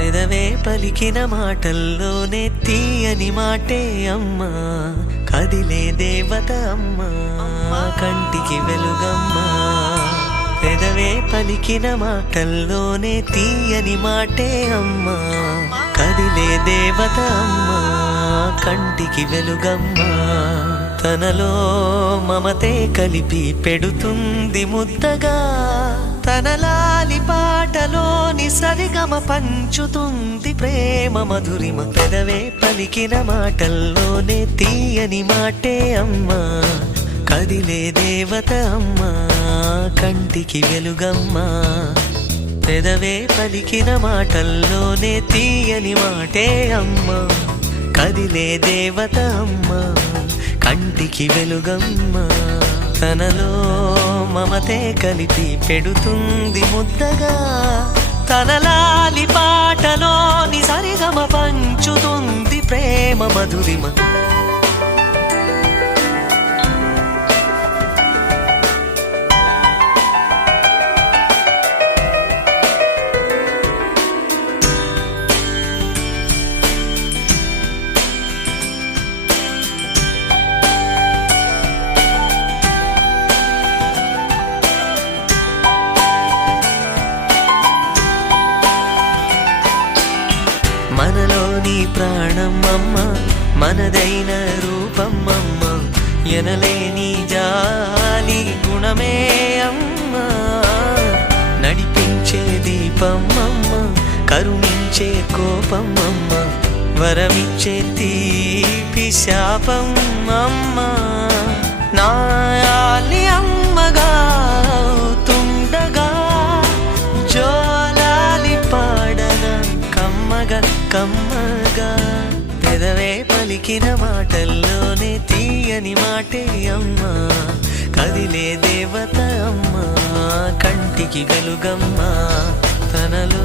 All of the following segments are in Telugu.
పెదవే పలికిన మాటల్లోనే తీయని మాటే అమ్మా, కదిలే దేవత అమ్మా, కంటికి వెలుగమ్మా. పెదవే పలికిన మాటల్లోనే తీయని మాటే అమ్మా, కదిలే దేవత అమ్మా, కంటికి వెలుగమ్మా. తనలో మమతే కలిపి పెడుతుంది ముద్దగా, తన లాలి పాటలోని సరిగమ పంచుతుంది ప్రేమ మధురిమ. పెదవే పలికిన మాటల్లోనే తీయని మాటే అమ్మా, కదిలే దేవత అమ్మా, కంటికి వెలుగమ్మా. పెదవే పలికిన మాటల్లోనే తీయని మాటే అమ్మా, కదిలే దేవత అమ్మా, కంటికి వెలుగమ్మా. తనలో మమతే కలిపి పెడుతుంది ముద్దగా, తన లాలి పాటలోని సరిగమ పంచుతుంది ప్రేమ మధురిమ. మనలోని ప్రాణం అమ్మ, మనదైన రూపం అమ్మ, ఎనలేని జాలి గుణమే అమ్మ. నడిపించే దీపం అమ్మ, కరుణించే కోపం అమ్మ, వరమిచ్చే తీపి శాపం అమ్మ. నాయాలి అమ్మగా అవుతుండగా, జోలాలి పాడన కమ్మగా కమ్మగా. పెదవే పలికిన మాటల్లోనే తీయని మాటే అమ్మా, కదిలే దేవత అమ్మా, కంటికి వెలుగమ్మా. తనలో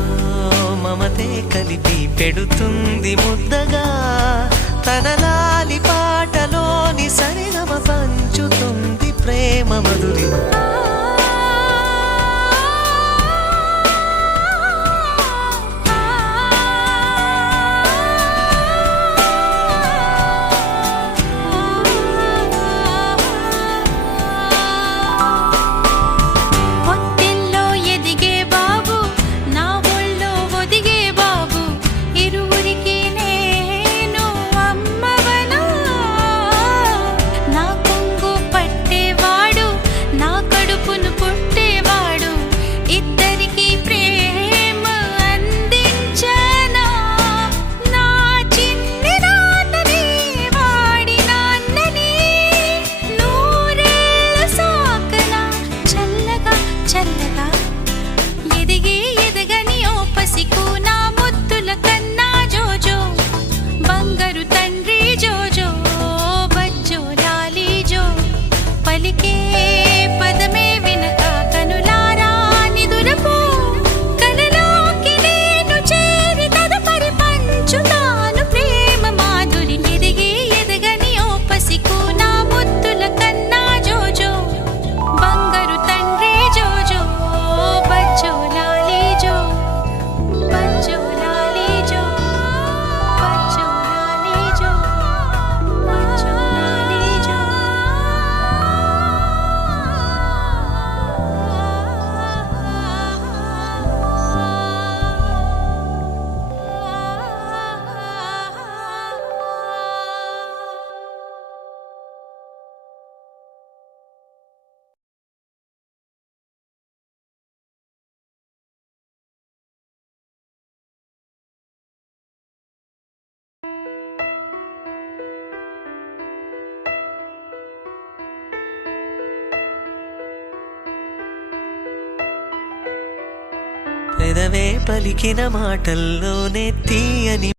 మమతే కలిపి పెడుతుంది ముద్దగా, తన లాలి పాటలోని సరిగమ పంచుతుంది ప్రేమ మధురిమ. పెదవే పలికిన మాటల్లోనే తీయని